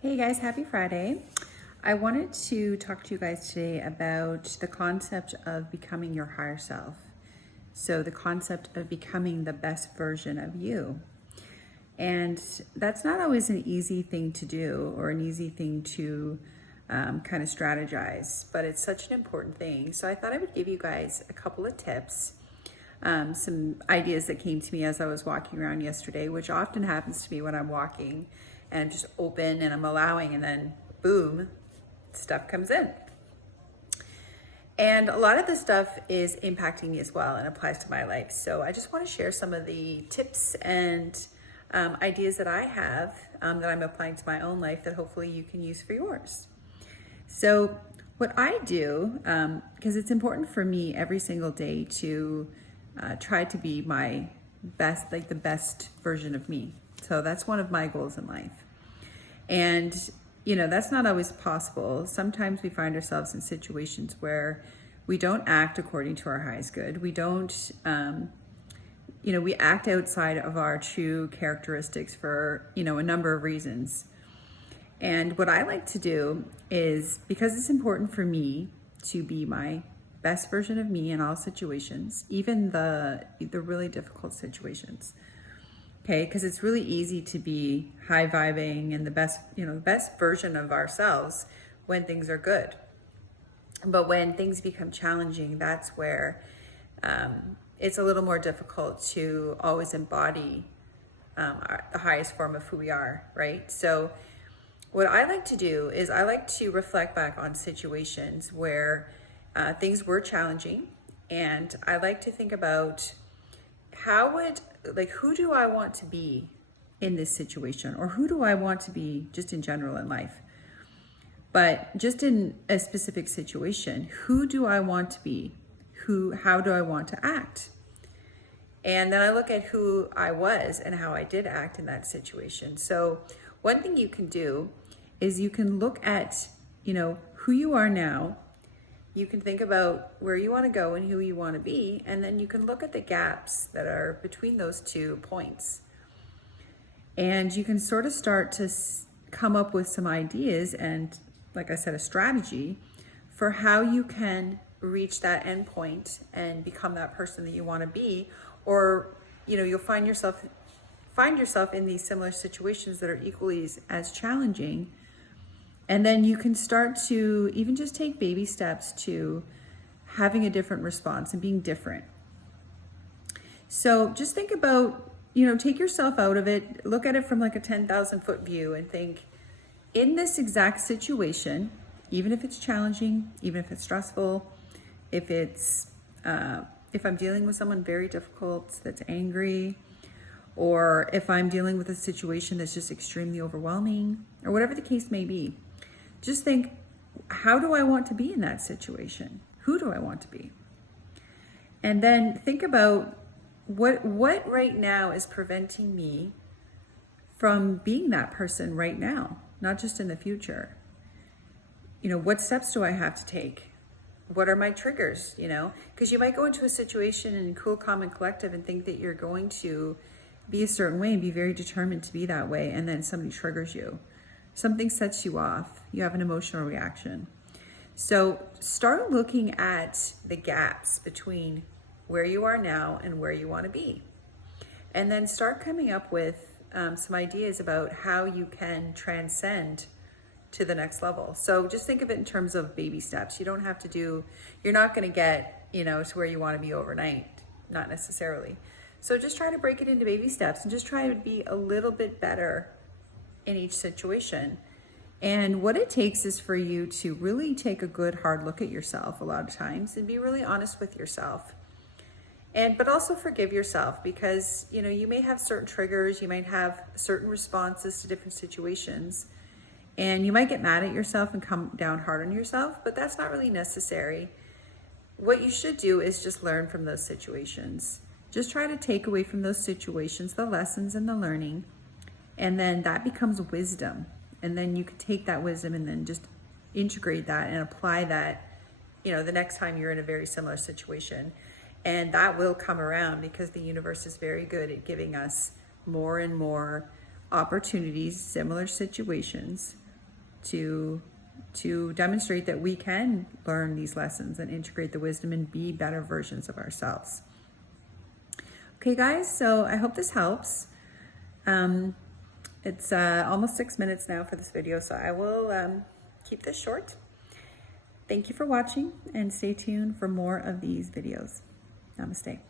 Hey guys, happy Friday. I wanted to talk to you guys today about the concept of becoming your higher self. So, the concept of becoming the best version of you. And that's not always an easy thing to do or an easy thing to kind of strategize, but it's such an important thing. So, I thought I would give you guys a couple of tips, some ideas that came to me as I was walking around yesterday, which often happens to me when I'm walking and I'm just open and I'm allowing, and then boom, stuff comes in. And a lot of this stuff is impacting me as well and applies to my life. So I just want to share some of the tips and ideas that I have that I'm applying to my own life that hopefully you can use for yours. So what I do, because it's important for me every single day to try to be my best, like the best version of me. So that's one of my goals in life. And, that's not always possible. Sometimes we find ourselves in situations where we don't act according to our highest good. We don't, we act outside of our true characteristics for, a number of reasons. And what I like to do is, because it's important for me to be my best version of me in all situations, even the really difficult situations. Okay, because it's really easy to be high vibing and the best version of ourselves when things are good. But when things become challenging, that's where it's a little more difficult to always embody the highest form of who we are, right? So what I like to do is I like to reflect back on situations where things were challenging, and I like to think about who do I want to be in this situation, or who do I want to be just in general in life? But just in a specific situation, who do I want to be? How do I want to act? And then I look at who I was and how I did act in that situation. So one thing you can do is you can look at, who you are now. You can think about where you want to go and who you want to be, and then you can look at the gaps that are between those 2 points. And you can sort of start to come up with some ideas and, like I said, a strategy for how you can reach that end point and become that person that you want to be. Or, you'll find yourself in these similar situations that are equally as challenging. And then you can start to even just take baby steps to having a different response and being different. So just think about, take yourself out of it, look at it from like a 10,000 foot view and think, in this exact situation, even if it's challenging, even if it's stressful, if I'm dealing with someone very difficult that's angry, or if I'm dealing with a situation that's just extremely overwhelming, or whatever the case may be, just think, how do I want to be in that situation? Who do I want to be? And then think about what right now is preventing me from being that person right now, not just in the future. What steps do I have to take? What are my triggers? Because you might go into a situation in cool, calm, and collective and think that you're going to be a certain way and be very determined to be that way, and then somebody triggers you. Something sets you off. You have an emotional reaction. So start looking at the gaps between where you are now and where you want to be. And then start coming up with some ideas about how you can transcend to the next level. So just think of it in terms of baby steps. You're not going to get, to where you want to be overnight, not necessarily. So just try to break it into baby steps and just try to be a little bit better in each situation. And what it takes is for you to really take a good hard look at yourself a lot of times and be really honest with yourself. But also forgive yourself, because you may have certain triggers, you might have certain responses to different situations, and you might get mad at yourself and come down hard on yourself, but that's not really necessary. What you should do is just learn from those situations. Just try to take away from those situations the lessons and the learning, and then that becomes wisdom. And then you can take that wisdom and then just integrate that and apply that, the next time you're in a very similar situation. And that will come around, because the universe is very good at giving us more and more opportunities, similar situations, to demonstrate that we can learn these lessons and integrate the wisdom and be better versions of ourselves. Okay, guys, so I hope this helps. It's almost 6 minutes now for this video, so I will keep this short. Thank you for watching, and stay tuned for more of these videos. Namaste.